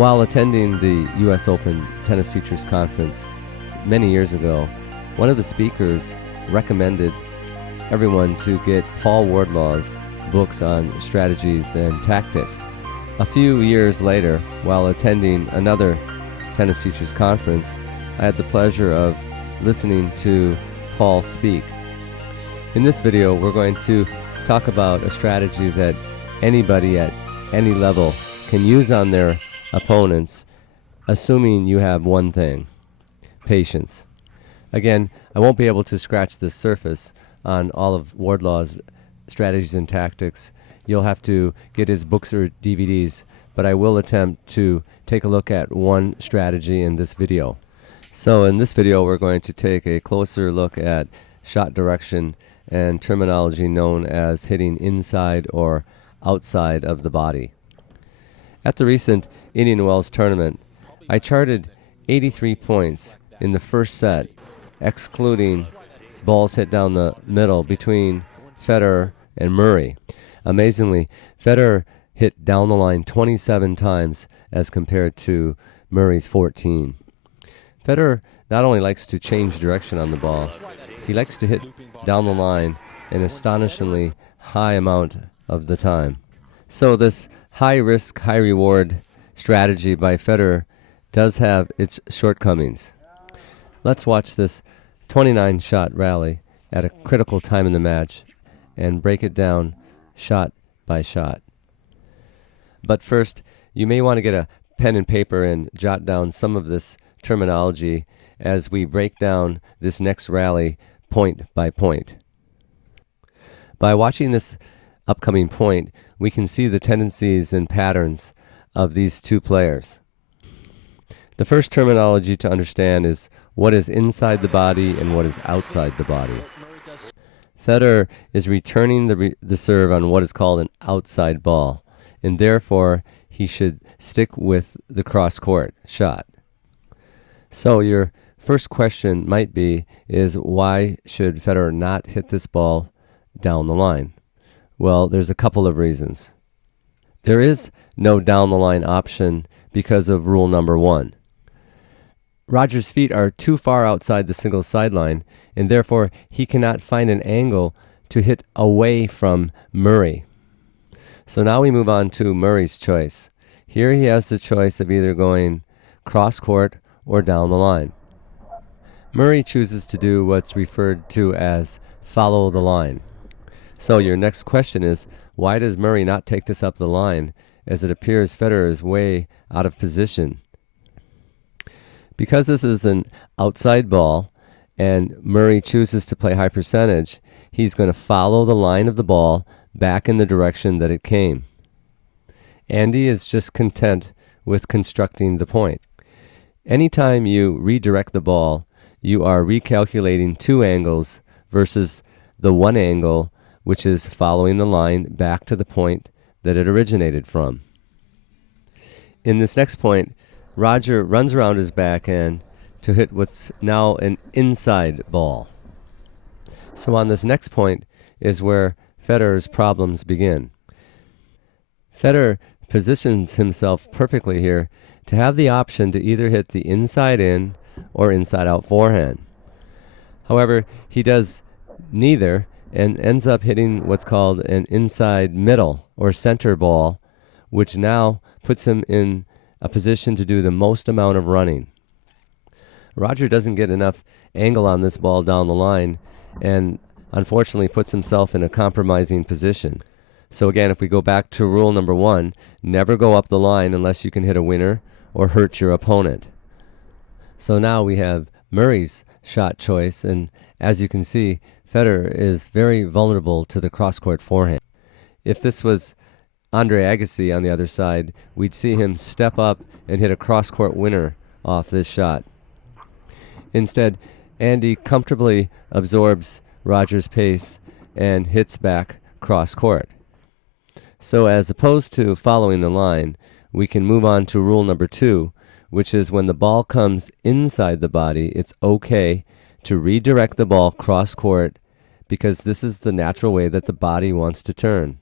While attending the U.S. Open Tennis Teachers Conference many years ago, one of the speakers recommended everyone to get Paul Wardlaw's books on strategies and tactics. A few years later, while attending another Tennis Teachers Conference, I had the pleasure of listening to Paul speak. In this video, we're going to talk about a strategy that anybody at any level can use on their opponents, assuming you have one thing: patience. Again, I won't be able to scratch the surface on all of Wardlaw's strategies and tactics. You'll have to get his books or DVDs, but I will attempt to take a look at one strategy in this video. So in this video, we're going to take a closer look at shot direction and terminology known as hitting inside or outside of the body. At the recent Indian Wells tournament, I charted 83 points in the first set, excluding balls hit down the middle between Federer and Murray. Amazingly, Federer hit down the line 27 times as compared to Murray's 14. Federer not only likes to change direction on the ball, he likes to hit down the line an astonishingly high amount of the time. So this high risk, high reward strategy by Federer does have its shortcomings. Let's watch this 29 shot rally at a critical time in the match and break it down shot by shot. But first, you may want to get a pen and paper and jot down some of this terminology as we break down this next rally point by point. By watching this upcoming point, we can see the tendencies and patterns of these two players. The first terminology to understand is what is inside the body and what is outside the body. Federer is returning the serve on what is called an outside ball, and therefore he should stick with the cross-court shot. So your first question might be, is why should Federer not hit this ball down the line? Well, there's a couple of reasons. There is no down-the-line option because of rule number 1. Roger's feet are too far outside the single sideline, and therefore he cannot find an angle to hit away from Murray. So now we move on to Murray's choice. Here he has the choice of either going cross-court or down the line. Murray chooses to do what's referred to as follow the line. So your next question is, why does Murray not take this up the line, as it appears Federer is way out of position? Because this is an outside ball and Murray chooses to play high percentage, he's going to follow the line of the ball back in the direction that it came. Andy is just content with constructing the point. Anytime you redirect the ball, you are recalculating two angles versus the one angle, which is following the line back to the point that it originated from. In this next point, Roger runs around his backhand to hit what's now an inside ball. So on this next point is where Federer's problems begin. Federer positions himself perfectly here to have the option to either hit the inside in or inside out forehand. However, he does neither and ends up hitting what's called an inside middle or center ball, which now puts him in a position to do the most amount of running. Roger doesn't get enough angle on this ball down the line and unfortunately puts himself in a compromising position. So again, if we go back to rule number 1, never go up the line unless you can hit a winner or hurt your opponent. So now we have Murray's shot choice, and as you can see, Federer is very vulnerable to the cross-court forehand. If this was Andre Agassi on the other side, we'd see him step up and hit a cross-court winner off this shot. Instead, Andy comfortably absorbs Roger's pace and hits back cross-court. So as opposed to following the line, we can move on to rule number 2, which is when the ball comes inside the body, it's okay to redirect the ball cross-court because this is the natural way that the body wants to turn.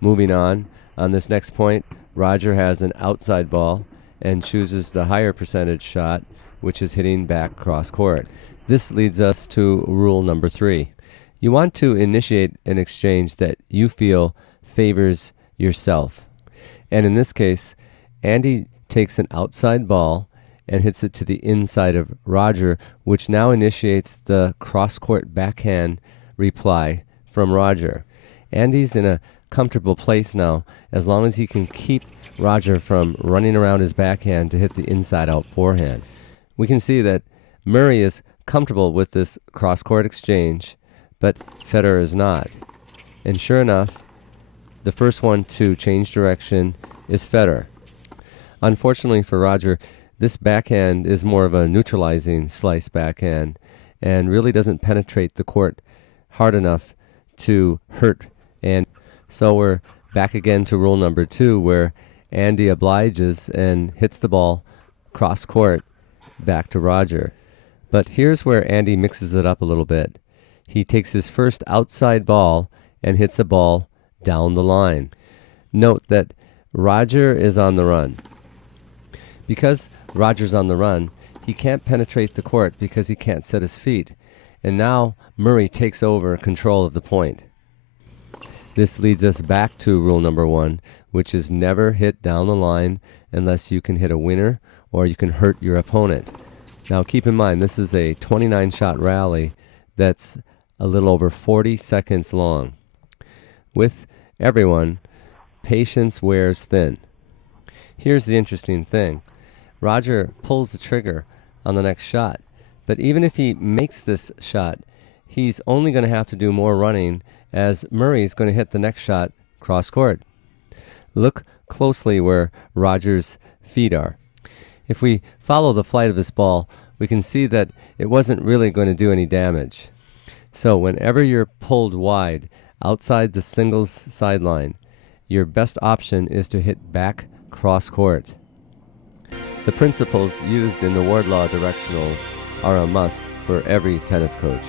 Moving on this next point, Roger has an outside ball and chooses the higher percentage shot, which is hitting back cross court. This leads us to rule number 3. You want to initiate an exchange that you feel favors yourself. And in this case, Andy takes an outside ball and hits it to the inside of Roger, which now initiates the cross-court backhand reply from Roger. Andy's in a comfortable place now, as long as he can keep Roger from running around his backhand to hit the inside-out forehand. We can see that Murray is comfortable with this cross-court exchange, but Federer is not. And sure enough, the first one to change direction is Federer. Unfortunately for Roger, this backhand is more of a neutralizing slice backhand and really doesn't penetrate the court hard enough to hurt. And so we're back again to rule number 2, where Andy obliges and hits the ball cross court back to Roger. But here's where Andy mixes it up a little bit. He takes his first outside ball and hits a ball down the line. Note that Roger is on the run. Because Roger's on the run, he can't penetrate the court because he can't set his feet. And now Murray takes over control of the point. This leads us back to rule number 1, which is never hit down the line unless you can hit a winner or you can hurt your opponent. Now keep in mind, this is a 29-shot rally that's a little over 40 seconds long. With everyone, patience wears thin. Here's the interesting thing. Roger pulls the trigger on the next shot, but even if he makes this shot, he's only going to have to do more running, as Murray's going to hit the next shot cross court. Look closely where Roger's feet are. If we follow the flight of this ball, we can see that it wasn't really going to do any damage. So whenever you're pulled wide outside the singles sideline, your best option is to hit back cross court. The principles used in the Wardlaw directionals are a must for every tennis coach.